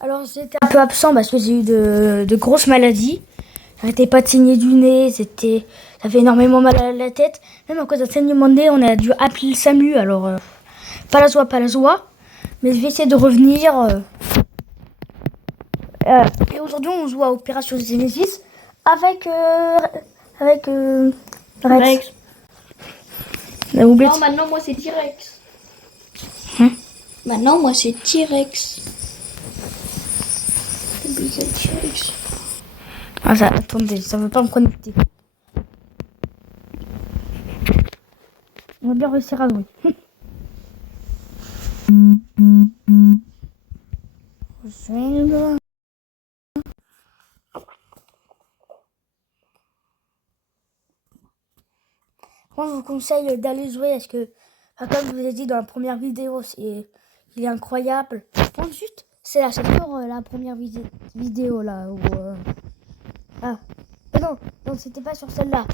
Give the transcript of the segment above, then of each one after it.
Alors j'étais un peu absent parce que j'ai eu de grosses maladies. J'arrêtais pas de saigner du nez, ça fait énormément mal à la tête. Même à cause d'un saignement de nez, on a dû appeler le SAMU. Alors pas la joie, pas la joie. Mais je vais essayer de revenir. Et aujourd'hui, on joue à Opération Genesis avec Rex. Rex. Mais oublié Non, maintenant, moi, c'est T-Rex. Hein Maintenant, moi, c'est T-Rex. Oublié T-Rex. Ah, ça, attendez, ça veut pas me connecter. On va bien réussir à jouer. Rejoindre. Moi, je vous conseille d'aller jouer parce que, comme je vous ai dit dans la première vidéo, il est incroyable. Bon, juste, c'est là, c'est sur la première vidéo là. Où, ah, non, non, c'était pas sur celle-là.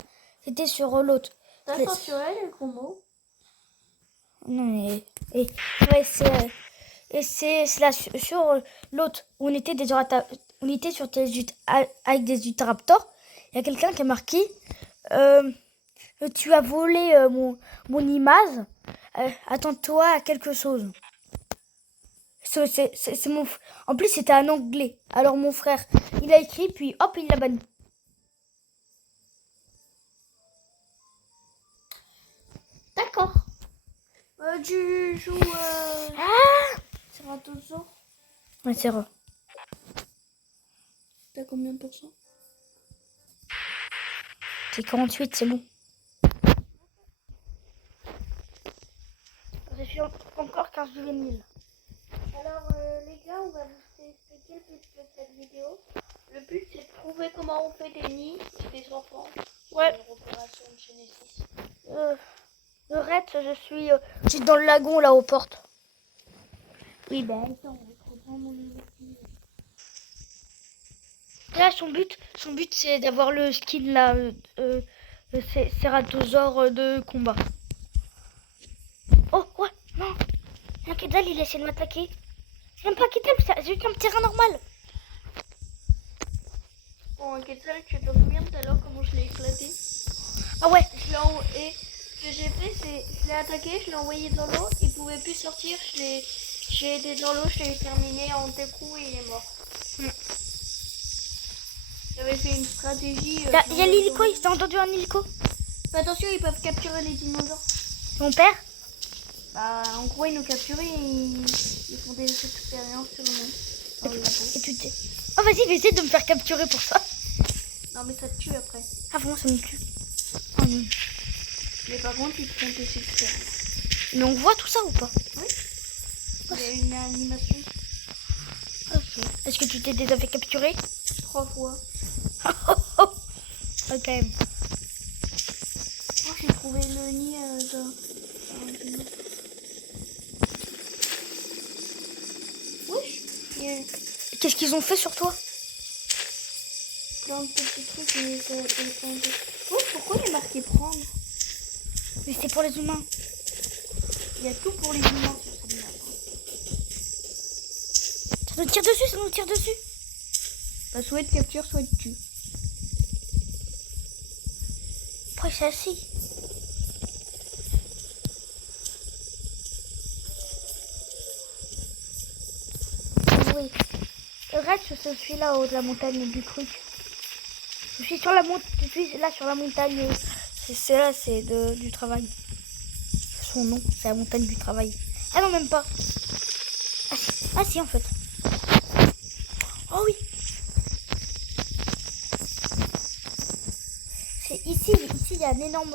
C'était sur l'autre. T'as censuré les gros mots? Non, mais. Ouais, c'est là sur l'autre. Où on était, on était sur avec des Utahraptors. Il y a quelqu'un qui a marqué. Tu as volé mon image. Attends-toi à quelque chose. C'est mon. En plus, c'était un anglais. Alors mon frère, il a écrit, puis hop, il l'a banni. D'accord. Tu joues. C'est Ratozo. Ouais, c'est vrai. T'as combien de pourcents? C'est 48, c'est bon. Je suis encore 15 000. Alors, les gars, on va vous expliquer le but de cette vidéo. Le but, c'est de trouver comment on fait des nids des enfants. Ouais. Sur Opération Genesis. Le reste, je suis dans le lagon là aux portes. Oui, ben, attends, on va prendre mon outil. Là, son but, c'est d'avoir le skin là, Ceratosaure de combat. Oh, ouais, non. Un Kedal, il essaie de m'attaquer. C'est même pas un Kedal, c'est juste un terrain normal. Bon, Quetzal, tu te souviens tout à l'heure comment je l'ai éclaté? Ah ouais. Et ce que j'ai fait, c'est je l'ai attaqué, je l'ai envoyé dans l'eau, il pouvait plus sortir, j'ai aidé dans l'eau, je l'ai terminé en deux coups et il est mort. J'avais fait une stratégie. Il y a l'hélico, j'ai entendu un hélico. Mais attention, ils peuvent capturer les dinosaures. Mon père? Bah, en gros, ils nous capturent et ils font des expériences sur nous. Dans le labo. Et tu t'es... Oh, vas-y, vais essayer de me faire capturer pour ça. Non, mais ça te tue après. Ah bon, ça me tue. Oh non. Mais par contre, ils te font des expériences. Mais on voit tout ça ou pas? Oui. Il y a une animation. Ok. Est-ce que tu t'es déjà fait capturer? 3 fois. Ok. même. Oh, j'ai trouvé le nid d'un... Wesh, il y a Qu'est-ce qu'ils ont fait sur toi? plein de petits trucs et ça dépend de... Oh, pourquoi il est marqué prendre? Mais c'est pour les humains. Il y a tout pour les humains sur cette map. Ça nous tire dessus, ça nous tire dessus. Bah, soit de capture, soit de tue. Pourquoi c'est assis? Oui. Le reste, c'est celui-là, au haut de la montagne du truc. Je suis sur la je suis là sur la montagne. C'est là, c'est du travail. Son nom, c'est la montagne du travail. Ah non, même pas. Ah si, en fait. Oh oui. C'est ici, il y a un énorme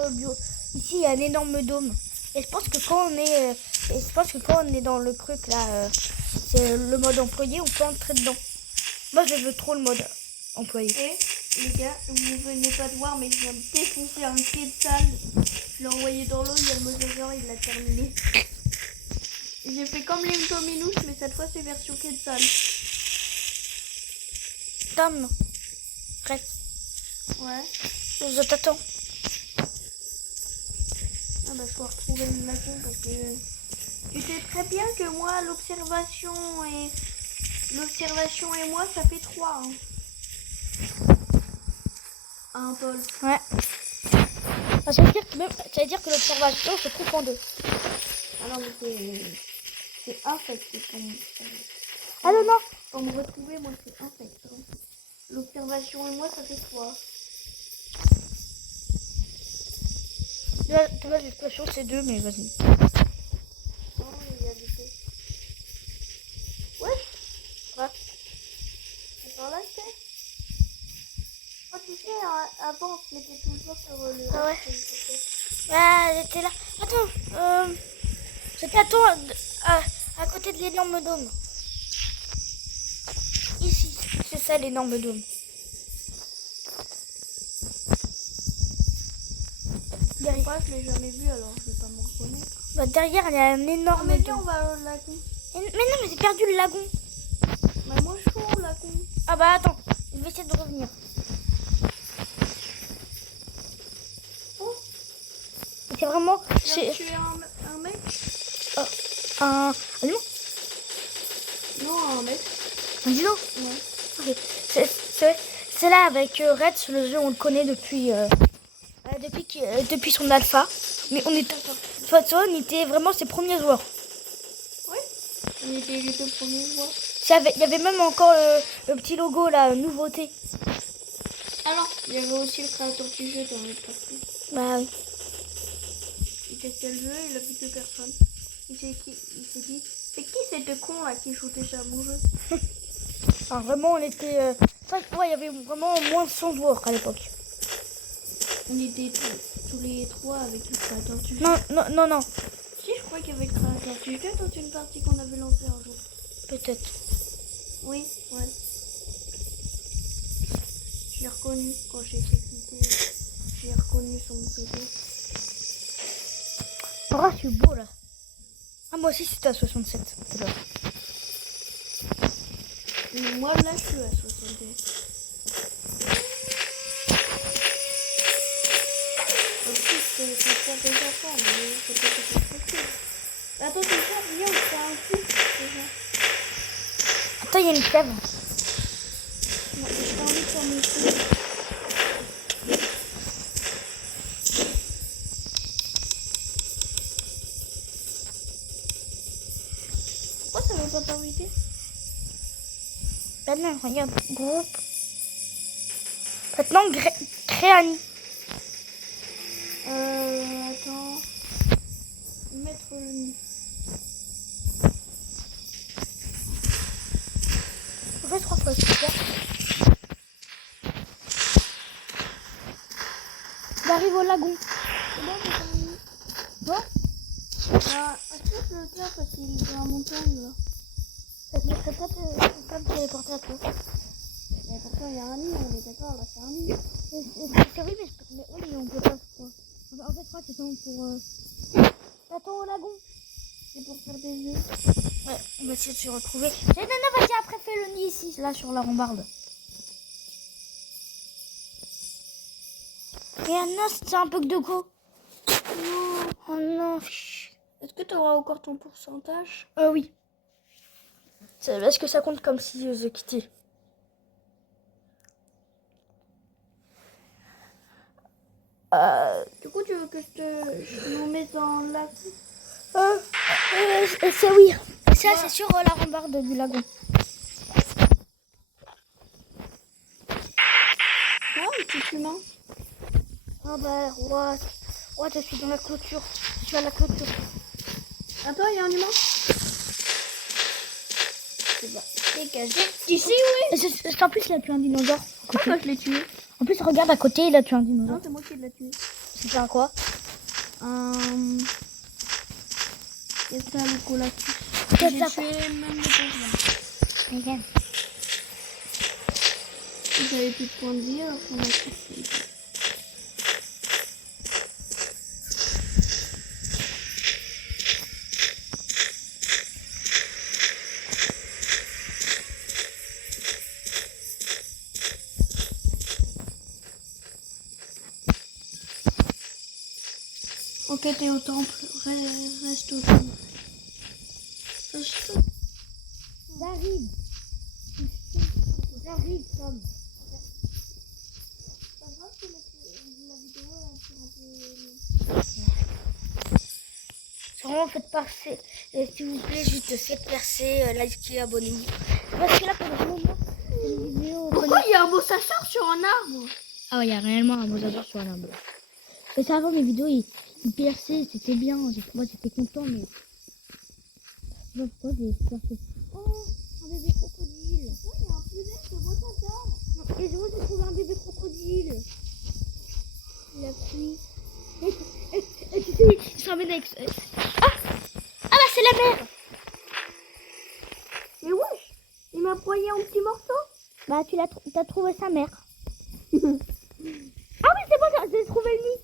Ici, il y a un énorme dôme. Et je pense que quand on est dans le truc là, c'est le mode employé, on peut entrer dedans. Moi, je veux trop le mode employé. Et les gars, vous venez pas de voir, mais je viens de défoncer un Quetzal. Je l'ai envoyé dans l'eau, il y a le mosasaure, il l'a terminé. J'ai fait comme les Dominus, mais cette fois c'est version Quetzal. Tom, reste. Ouais. Je t'attends. Ah bah je dois retrouver le lagon parce que tu sais très bien que moi l'observation et L'observation et moi, ça fait 3. Un Paul. Ouais. Ah, ça veut dire que l'observation se coupe en deux. Ah non, mais c'est infect pour moi. Ah non, non. Pour me retrouver, moi, c'est infect. L'observation et moi, ça fait 3. Tu vois, l'observation c'est 2, mais vas-y. Oh, il y a des faits. Ouais. Quoi? Attends, là, c'est... Oh, tu sais, avant, on se mettait toujours sur le... Ah ouais. Ah, j'étais là. Attends, j'étais à côté de l'énorme dôme. Ici, c'est ça l'énorme dôme. Je sais pas, je l'ai jamais vu, alors je vais pas m'en reconnaître. Bah, derrière, il y a un énorme mais viens, dôme. on va au lagon. Mais non, mais j'ai perdu le lagon. Bah, moi, je suis au lagon. Ah bah attends, je vais essayer de revenir. Oh, C'est vraiment... tu as tué un mec? Un animal? Non, un mec. Un dino? Ouais. Ok. C'est là avec Red, le jeu on le connaît depuis son alpha. Mais on était vraiment ses premiers joueurs. Ouais. On était les deux premiers joueurs. Il y avait même encore le petit logo là, nouveauté. Alors, il y avait aussi le créateur du jeu dans notre partie. Bah oui. Il testait le jeu, il a vu 2 personnes. Il s'est dit, c'est qui ces 2 cons là qui jouent déjà à mon jeu? Enfin, vraiment on était... il y avait vraiment moins de 100 joueurs à l'époque. On était tous les 3 avec le créateur du jeu. Non. Si, je crois qu'il y avait le créateur du jeu dans une partie qu'on avait lancée un jour. Peut-être. Oui, ouais. Je l'ai reconnu quand j'ai été quitté. J'ai reconnu son pseudo. Oh, je suis beau là. Ah, moi aussi c'était à 67. C'est là. Mais moi là, je suis à 62. Aussi, c'est faire des enfants, mais c'est pas possible. Attends, déjà, viens, on fait un coup déjà. Attends, il y a une cave. Non, j'ai pas envie de faire mon coup. Pourquoi ça veut pas t'inviter? Maintenant, regarde, groupe. Maintenant, Créani. Attends. Mettre le... On fait 3 fois, c'est ça. J'arrive au lagon. C'est bon, j'ai terminé. Bon, Est-ce que je le tiens parce qu'il est dans la montagne là? ça te mettrait pas de téléporter à toi. Mais pourtant il y a un nid, on est d'accord, là c'est un nid. C'est oui, mais on peut pas. En fait, je crois que c'est pour... T'attends au lagon. C'est pour faire des œufs. Ouais, on va essayer de se retrouver. Nana, vas-y, après fais le nid ici, là, sur la rambarde. Et Anna, c'est un bug de go. Non. Oh non. Est-ce que tu auras encore ton pourcentage? Oui. Est-ce que ça compte comme si The Kitty? Du coup, tu veux que je m'en mette dans la... C'est oui. Ça, c'est sur la rambarde du lagon. Ah, un petit humain. Ah bah, ouais, je suis dans la clôture. Je suis à la clôture. Attends, il y a un humain. C'est bon. Dégagé. Ici, oui. Parce qu'en plus, il a tué un dinosaure. Ah, bah, je l'ai tué. En plus, regarde à côté, il a tué un dinosaure. Non, c'est moi qui l'ai tué. C'est un quoi? C'est ça, le colacus. C'est J'ai ça, tué même le deuxième. Regarde. J'avais plus de points de vie, alors qu'on a tué. Ok, t'es au temple. Reste au temple. J'arrive. horrible, Tom. Pas grave que la vidéo elle un peu. C'est vraiment faites percer. Et s'il vous plaît, juste faites percer, likez, abonnez-vous. Parce que là, pour le moment, c'est une vidéo. Pourquoi il y a un beau chasseur sur un arbre? Ah ouais, il y a réellement un mosasaure sur un arbre. Parce qu'avant mes vidéos, ils perçaient, c'était bien. Moi, j'étais content, mais. Je sais pas pourquoi j'ai percé. Oh, un bébé crocodile. Pourquoi il y a un punaise de beau chasseur? Et moi, j'ai trouvé un bébé crocodile. Il a pris. Et tu sais, il s'en met avec. Ah! Ah bah, c'est la mère! Mais wesh, il m'a broyé en petits morceaux. Bah, t'as trouvé sa mère. Ah oui, c'est bon, j'ai trouvé le nid.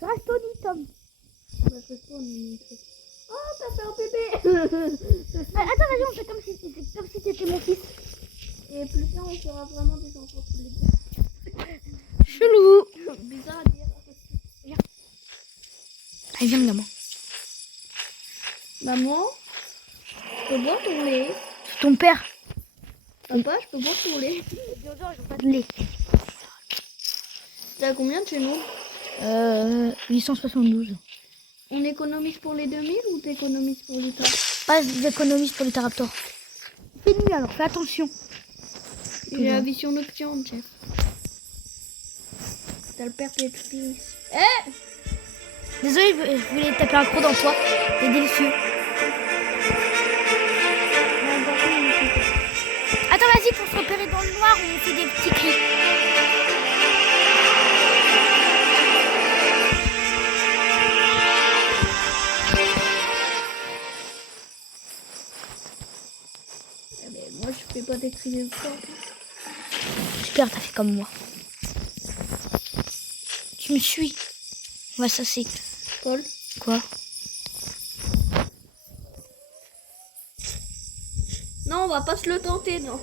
Reste au nid, Tom. Bah, c'est pas une truc. Oh, t'as fait un bébé. Attends, vas-y, on fait comme si t'étais mon fils. Et plus tard, on fera vraiment des enfants tous les deux. Chelou. Bizarre à dire. Allez, viens, gamin. Maman, je peux boire ton lait? C'est ton père. Papa, je peux boire ton lait? Les dinosaures, ils ont pas de lait. T'as combien de chez nous? 872. On économise pour les 2000 ou t'économises pour les tas? Pas d'économise pour les Taraptors. Fais nuit alors, fais attention. J'ai la vision nocturne, chef. T'as le père Tetris. Désolé, je voulais taper un croc dans toi. C'est délicieux. Attends, vas-y, pour se repérer dans le noir, on fait des petits cris. Mais moi, je fais pas des cris de fort. Super, t'as fait comme moi. Tu me suis. Ouais, ça c'est. Paul, Quoi? non, on va pas se le tenter, non.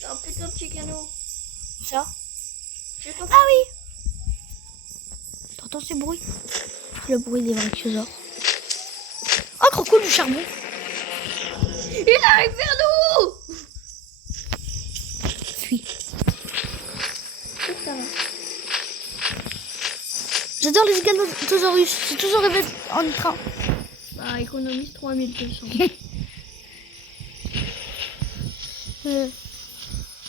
C'est un putain de chicano. Ça? J'ai pas Ah oui! T'entends ce bruit? Le bruit des brachiosaures. Oh, crocodile du charbon! Il arrive vers nous! Suis. Ça va. J'adore les Giganotosaurus. J'ai toujours rêvé en train. Bah, économise 3200.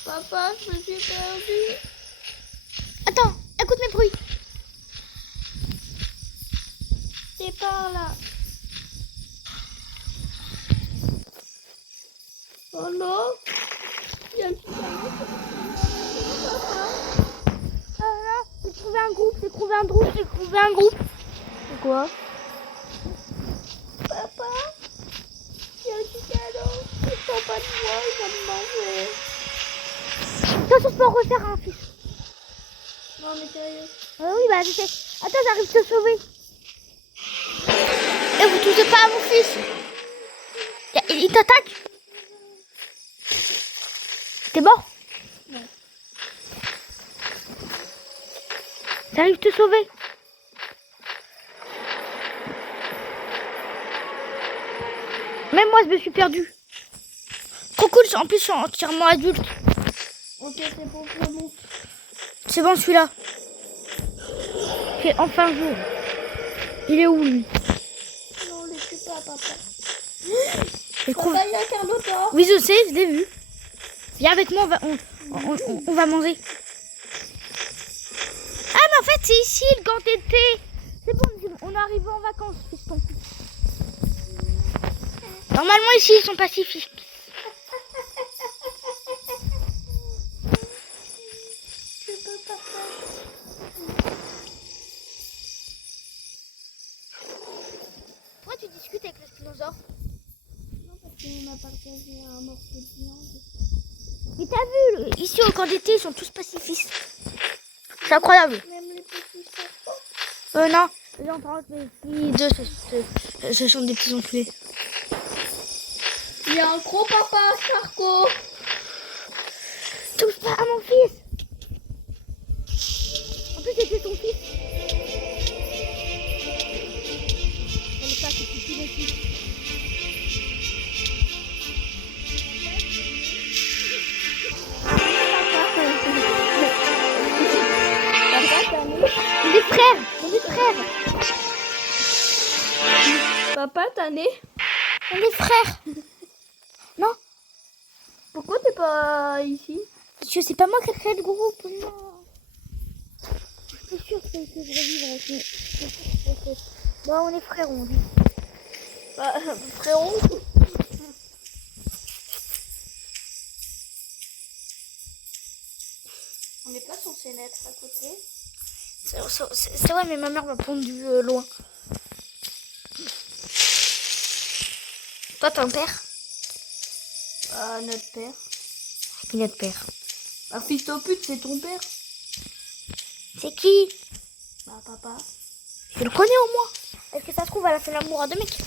Papa, je me suis perdue. Attends, écoute mes bruits. T'es par là. Oh non. Il y a le chicano. Ah là, j'ai trouvé un groupe, j'ai trouvé un groupe. C'est quoi? Papa, il y a le chicano. Il sent pas de moi, il va me manger. Attention, je peux en refaire un fils. Non, mais sérieux. Oui, bah je sais. Attends, j'arrive te sauver. Et vous touchez pas à mon fils. Il t'attaque. T'es mort? Ouais. J'arrive te sauver. Même moi, je me suis perdue. Trop cool, en plus, je suis entièrement adulte. Ok, c'est bon, c'est bon. C'est bon, celui-là. C'est enfin jour. Il est où, lui? Non, ne tue pas, papa. Je trouve... Papa, il y a Carlotta. Oui, je sais, je l'ai vu. Viens avec moi, on va manger. Ah, mais en fait, c'est ici le camp d'été. C'est bon, on est arrivé en vacances, fiston. Normalement, ici, ils sont pacifiques. Je peux pas faire. Pourquoi tu discutes avec le spinosaure? Non, parce qu'il m'a partagé un morceau de viande. Mais t'as vu, ici au camp d'été, ils sont tous pacifistes. C'est incroyable. Même les petits serpents. Non, les enfants, les filles, deux, ce sont des petits enculés. Il y a un gros papa, Charcot. Touche pas à mon fils. En plus, c'était ton fils. On est pas, c'est petit, le fils. l'année? On est frères. Non, Pourquoi t'es pas ici? parce que c'est pas moi qui ai créé le groupe. Non. C'est sûr que je vais vivre avec mes... Bon, on est frères, on dit. Bah, frérot. On n'est pas censé naître à côté. C'est vrai, mais ma mère m'a pondu loin. Toi, t'as un père? Notre père. Qui notre père? Bah, fils de pute, c'est ton père. C'est qui? Bah, papa. Je le connais au moins. Est-ce que ça se trouve, elle a fait l'amour à deux mecs?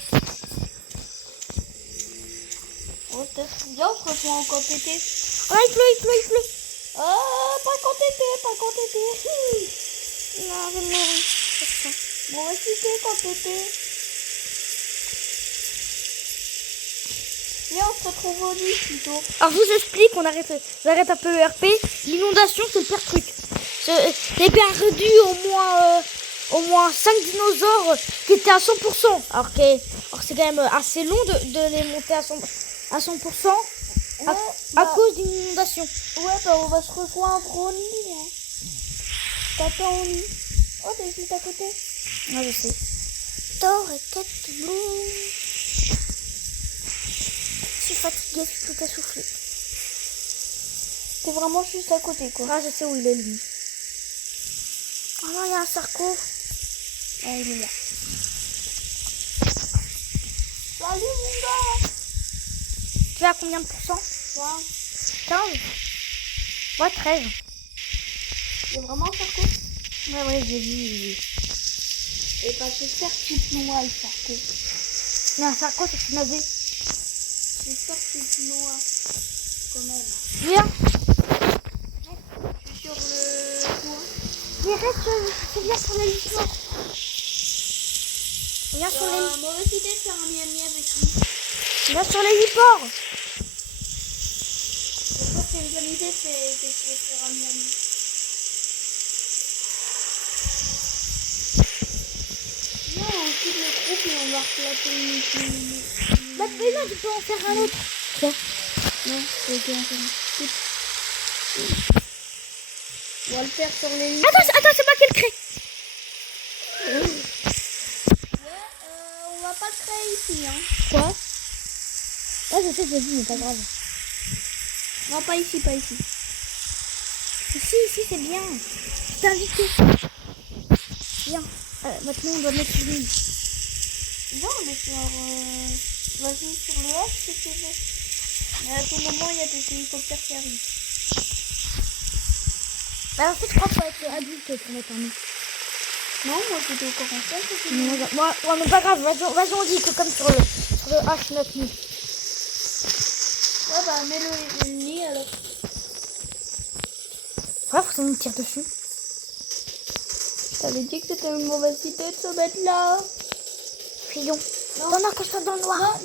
Oh, peut-être. Viens, on se rejoint encore tété. Ah, il pleut. Ah, pas quand tété. Non, je vais mourir. Bon, vas-y, t'es quand tété. Viens, on se retrouve au lit plutôt. Alors, je vous explique, j'arrête un peu le RP. L'inondation, c'est le pire truc. J'ai perdu au moins 5 dinosaures qui étaient à 100%. Alors c'est quand même assez long de les monter à 100% à cause d'une inondation. Ouais, bah on va se rejoindre au lit. Hein. T'attends au lit. Oh, t'es juste à côté. Ouais, je sais. T'aurais quatre bouts. Je suis fatiguée, je suis tout essoufflée. T'es vraiment juste à côté, quoi. Ah, je sais où il est, lui. Oh non, il y a un sarco. Ah, il est là. Salut, mon gars. Tu es à combien de pourcents? 15? Ouais, 13. C'est vraiment un sarco? Ouais, j'ai vu. Et bah, j'espère que tu te noies, le sarco. Mais un sarco, c'est une nager. J'espère que tu te noies, quand même. Viens. Je suis sur le toit. Mais reste, c'est bien sur les lits. Viens sur les... Mauvaise idée de faire un miami avec lui. Viens sur les lits-ports. Je crois que c'est une bonne idée de faire un miami. Non, on quitte le groupe et on va reclasser une... Bah, mais là, tu peux en faire un autre. Tiens. Non, c'est bien. On va le faire sur les lits. Attends, c'est moi qui le crée. Ouais, on va pas le créer ici, hein. Quoi? Ah, je sais, j'ai dit, mais pas grave. Non, pas ici. Si, c'est bien. Je t'ai invité. Viens. Maintenant, on doit mettre une ligne. Non, mais sur... Vas-y, sur le H, si tu veux. Mais à tout moment, il y a des hélicoptères qui arrivent. Bah, en fait, je crois qu'il faut être adulte pour mettre un nom. Non, moi, j'étais au courant ça, c'était... Ouais, mais pas grave. Vas-y, on dit que comme sur le H, notre nom. Ouais, bah, mets le lit, alors. Ouais, faut que ça nous tire dessus. Je t'avais dit que c'était une mauvaise idée de se mettre là. Fillon. Non. Non, cache-toi dans le noir. Non,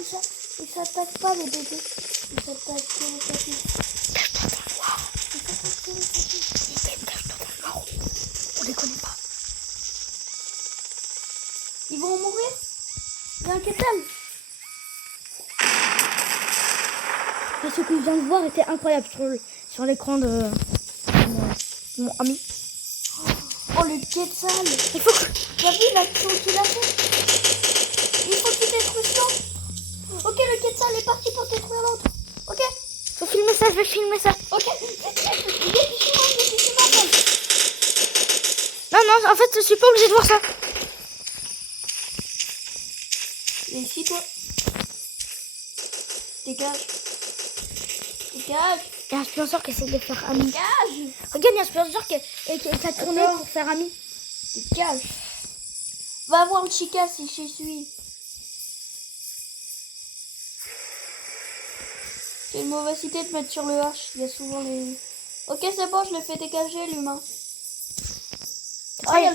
ils s'attaquent pas, les bébés. Ils s'attaquent que les papis. Cache-toi dans le noir. Ils s'attaquent que les papis. Cache-toi dans le noir. On les connaît pas. Ils vont mourir. Il y a un quetzal. Et ce que je viens de voir était incroyable sur l'écran de mon ami. Oh, le quetzal. Il faut que... T'as vu l'action qu'il a fait? Il faut qu'il détruise l'autre. Ok, le quetzal est parti pour détruire l'autre. Ok. Faut filmer ça, je vais filmer ça. Ok. Dépêchez-moi. Non, en fait, je suis pas obligée de voir ça. Et ici, toi. Dégage. Il y a un influenceur qui essaie de faire ami. Dégage. Regarde, il y a un influenceur qui a tourné pour faire ami. Dégage. Va voir le chica si je suis. C'est une mauvaise idée de mettre sur le H. Il y a souvent les... Ok, c'est bon, je l'ai fait dégager, l'humain. Ah, il y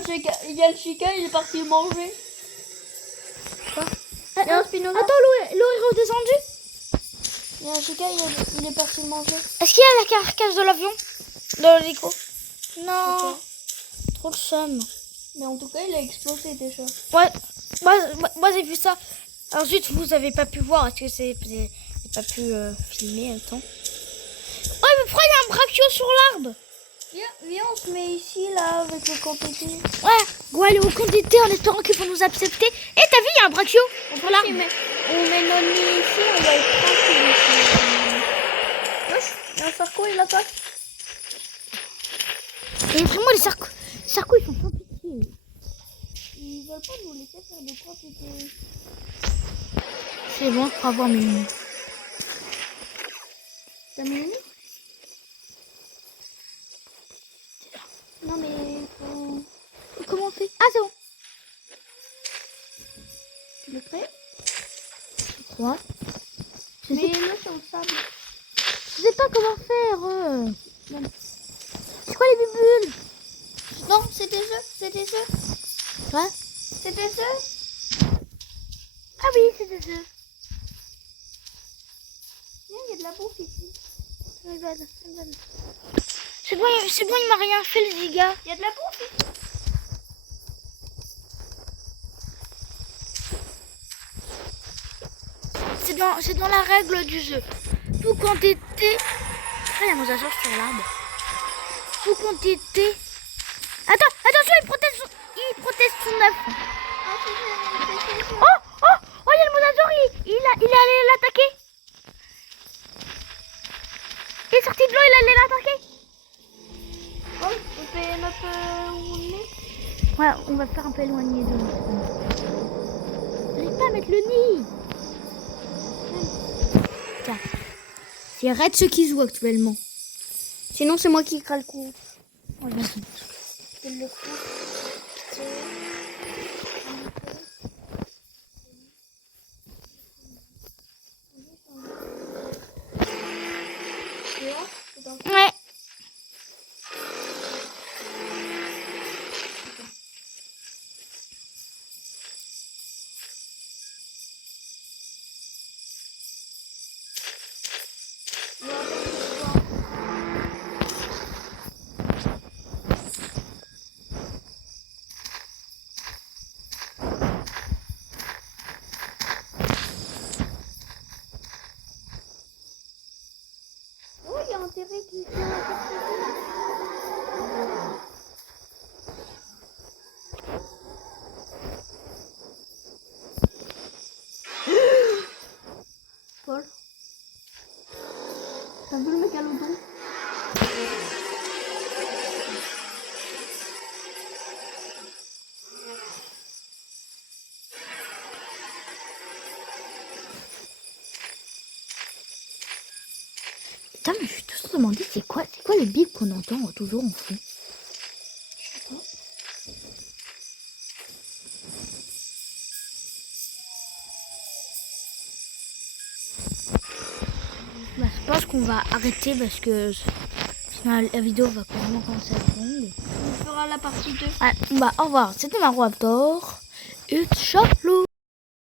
a le chica, il est parti le manger. Quoi? Il y a un Spinoza. Attends, l'eau est redescendue. Il y a un chica, il est parti le manger. Est-ce qu'il y a la carcasse de l'avion? De l'hélico? Non. Okay. Trop le seum. Mais en tout cas, il a explosé déjà. Ouais, moi j'ai vu ça Alors zut, vous avez pas pu voir, est-ce que j'ai pas pu filmer un temps. Oh, mais pourquoi il y a un brachio sur l'arbre? Viens, on se met ici, là, avec le quantité. Ouais, on va aller au quantité en espérant qu'ils vont nous accepter. Et t'as vu, il y a un brachio sur l'arbre. On met notre nid ici, on va être tranquille ici. Wesh, il y a un sarco, il a pas. Et vraiment, les sarcos, ils sont sans pitié. Ils veulent pas nous laisser faire de quantité. C'est bon, on va voir mes lunettes. T'as mis une? Non mais faut... Comment on fait? Ah, c'est bon. Tu es prêt? Je crois. Mets-le sur le sable. Je sais pas comment faire. C'est quoi les bulles? Non, c'est des œufs, c'est des œufs. Ouais. C'est des œufs. Ah oui, c'est des œufs. Viens, il y a de la bouffe ici. C'est bon, il m'a rien fait le giga. Il y a de la bouffe ici. C'est dans la règle du jeu. Tout quantité. Ah, il y a un mosasaure sur l'arbre. Tout quantité. Attends, attention, il protège son œuf. Oh, il y a le mosasaure, il est allé l'attaquer. Il est sorti de l'eau, il est allé l'attaquer. Oh, on fait notre où on est. Ouais, on va faire un peu éloigné de nous. J'arrive pas à mettre le nid. Tiens. C'est Red ceux qui jouent actuellement. Sinon, c'est moi qui crée le coup. Ouais, vas-y. C'est le coup. Ouais. Oh, il y a un terrain qui vient Paul, t'as vu le mégalodon? Putain, mais je me suis toujours demandé c'est quoi les bips qu'on entend toujours en fond. Bah, je pense qu'on va arrêter parce que sinon la vidéo va vraiment commencer à être longue. On fera la partie 2. Ah, bah au revoir, c'était Maraptor et ciao.